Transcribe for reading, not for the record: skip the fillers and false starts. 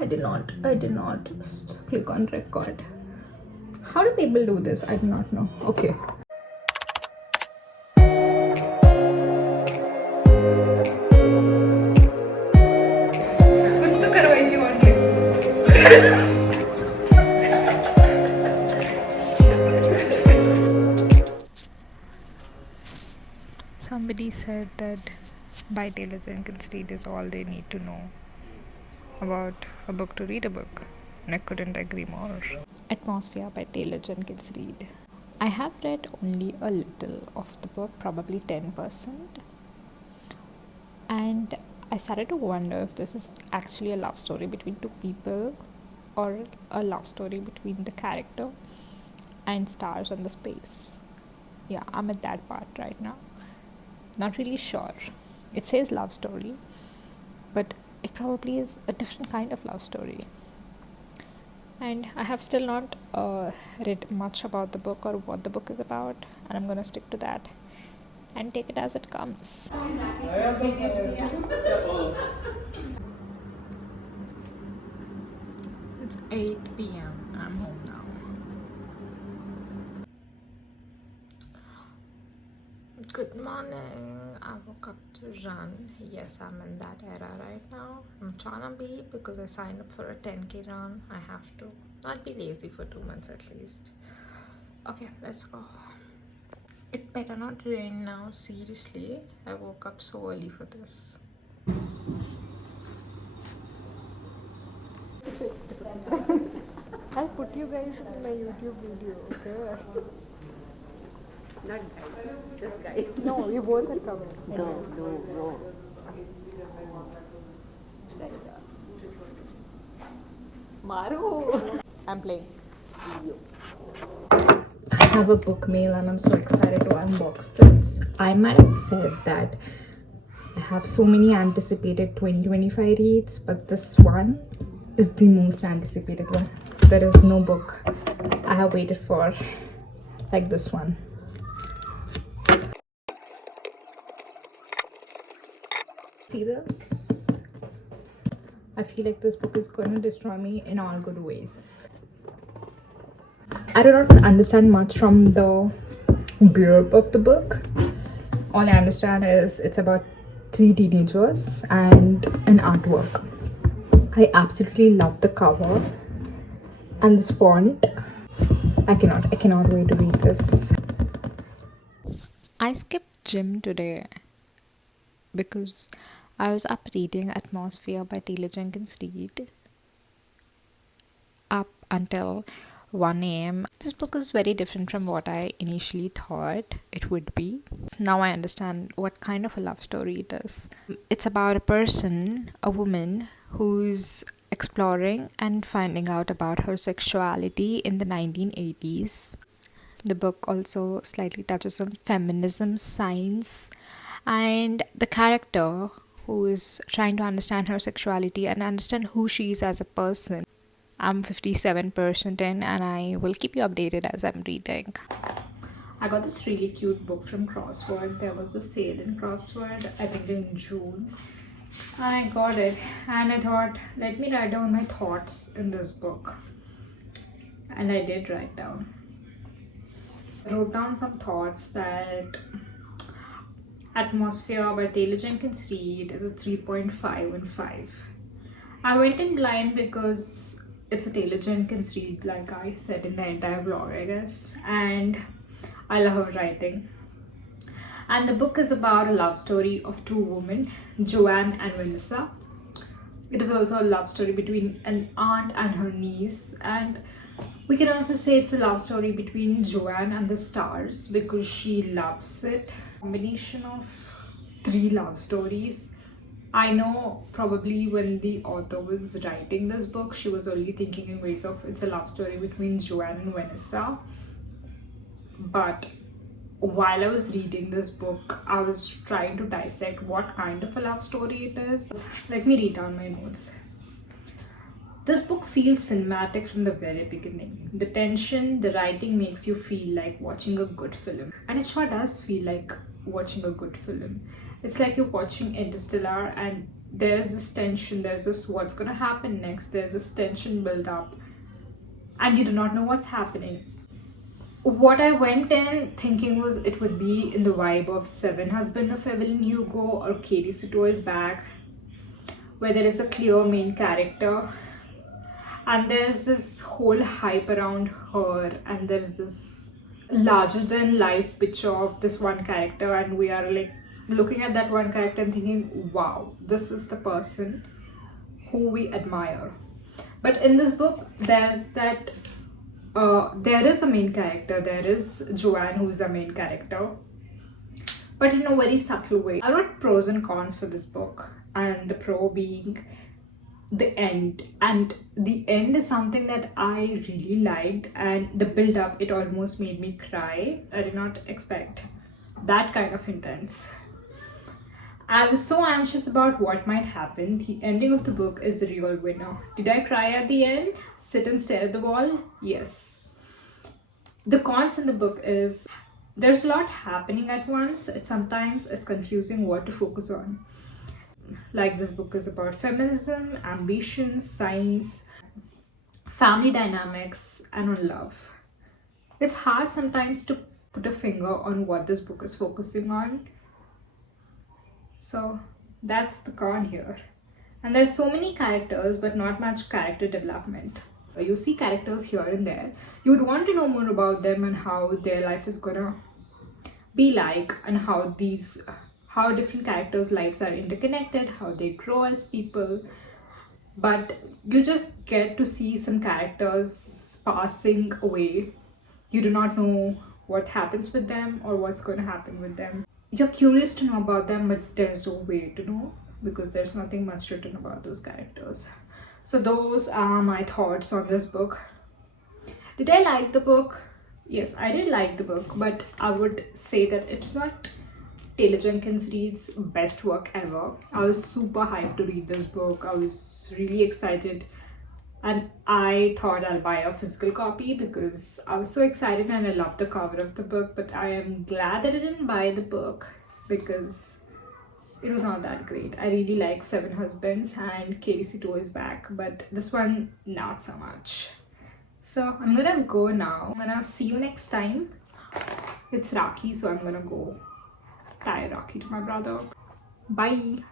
I did not click on record. How do people do this? I do not know. Okay. कुछ तो करो if you want like Somebody said that by Taylor Jenkins Reid is all they need to know about a book to read a book, and I couldn't agree more. Atmosphere by Taylor Jenkins Reid. I have read only a little of the book, probably 10%, and I started to wonder if this is actually a love story between two people or a love story between the character and stars on the space. Yeah, I'm at that part right now. Not really sure. It says love story, but it probably is a different kind of love story. And I have still not read much about the book or what the book is about, and I'm gonna stick to that and take it as it comes. It's 8 p.m. I'm home now. Good morning. I woke up to run. Yes, I'm in that era right now. I'm trying to be, because I signed up for a 10k run. I have to not be lazy for 2 months at least. Okay, let's go. It better not rain now. Seriously, I woke up so early for this. I'll put you guys in my YouTube video, okay? Not guys, just guys. No, you both are coming. No. Maru! I'm playing. I have a book mail and I'm so excited to unbox this. I might have said that I have so many anticipated 2025 reads, but this one is the most anticipated one. There is no book I have waited for like this one. See this? I feel like this book is going to destroy me in all good ways. I do not understand much from the blurb of the book. All I understand is it's about 3 teenagers and an artwork. I absolutely love the cover and this font. I cannot wait to read this. I skipped gym today because I was up reading Atmosphere by Taylor Jenkins Reid up until 1 a.m. This book is very different from what I initially thought it would be. Now I understand what kind of a love story it is. It's about a person, a woman, who's exploring and finding out about her sexuality in the 1980s. The book also slightly touches on feminism, science, and the character who is trying to understand her sexuality and understand who she is as a person. I'm 57% in, and I will keep you updated as I'm reading. I got this really cute book from Crossword. There was a sale in Crossword, I think in June. I got it and I thought, let me write down my thoughts in this book. And I did write down. I wrote down some thoughts that Atmosphere by Taylor Jenkins Reid is a 3.5 and 5. I went in blind because it's a Taylor Jenkins Reid, like I said in the entire vlog, I guess, and I love her writing. And the book is about a love story of two women, Joanne and Vanessa. It is also a love story between an aunt and her niece, and we can also say it's a love story between Joanne and the stars because she loves it. Combination of 3 love stories. I know probably when the author was writing this book, she was only thinking in ways of it's a love story between Joanne and Vanessa. But while I was reading this book, I was trying to dissect what kind of a love story it is. Let me read down my notes. This book feels cinematic from the very beginning. The tension, the writing makes you feel like watching a good film. And it sure does feel like watching a good film. It's like you're watching Interstellar and there's this tension, there's this what's gonna happen next, there's this tension build up, and you do not know what's happening. What I went in thinking was it would be in the vibe of Seven Husband of Evelyn Hugo or Katie Suto's Back, where there is a clear main character and there's this whole hype around her, and there's this larger than life picture of this one character, and we are like looking at that one character and thinking, wow, this is the person who we admire. But in this book, there's that there is a main character, there is Joanne who is a main character, but in a very subtle way. I wrote pros and cons for this book, and the pro being the end. And the end is something that I really liked, and the build up, it almost made me cry. I did not expect that kind of intense. I was so anxious about what might happen. The ending of the book is the real winner. Did I cry at the end? Sit and stare at the wall? Yes. The cons in the book is there's a lot happening at once. It sometimes is confusing what to focus on. Like, this book is about feminism, ambition, science, family dynamics, and on love. It's hard sometimes to put a finger on what this book is focusing on. So that's the con here. And there's so many characters but not much character development. You see characters here and there. You would want to know more about them and how their life is gonna be like, and how different characters' lives are interconnected, how they grow as people. But you just get to see some characters passing away. You do not know what happens with them or what's going to happen with them. You're curious to know about them, but there's no way to know because there's nothing much written about those characters. So those are my thoughts on this book. Did I like the book? Yes, I did like the book, but I would say that it's not Taylor Jenkins Reid's best work ever. I was super hyped to read this book. I was really excited, and I thought I'll buy a physical copy because I was so excited and I loved the cover of the book. But I am glad that I didn't buy the book because it was not that great. I really like Seven Husbands and Katie Suto's Back, but this one not so much. So I'm gonna go now. I'm gonna see you next time. It's Rakhi, so I'm gonna go tie Rakhi to my brother. Bye.